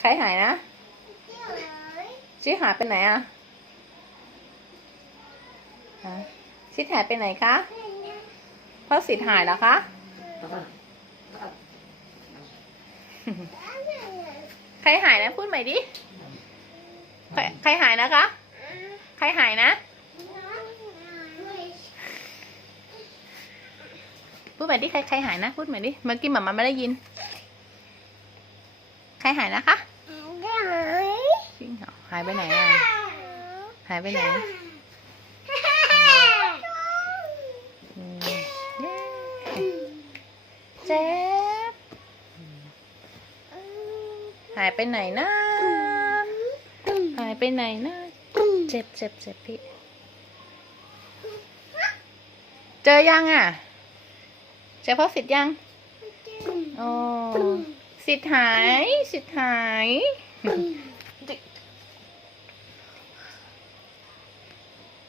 ใครหายนะชิหายไปไหนอะฮะชิดหายไปไหนคะเพราะสิทธิ์หายแล้วคะใครหายนะพูดใหม่ดิใครใครหายนะคะ ใครหายนะพูดใหม่ดิใครใครหายนะพูดใหม่ดิเมื่อกี้หมามาไม่ได้ยิน ใครหายนะคะ จริงเหรอหายไปไหนอะ หายไปไหนเจ็บหายไปไหนนะ หายไปไหนนะ เจ็บเจ็บเจ็บพี่ เจอยังอะ เจอพ่อสิทธิ์ยังโอ้สิทธิ์หาย สิทธิ์หาย 嗯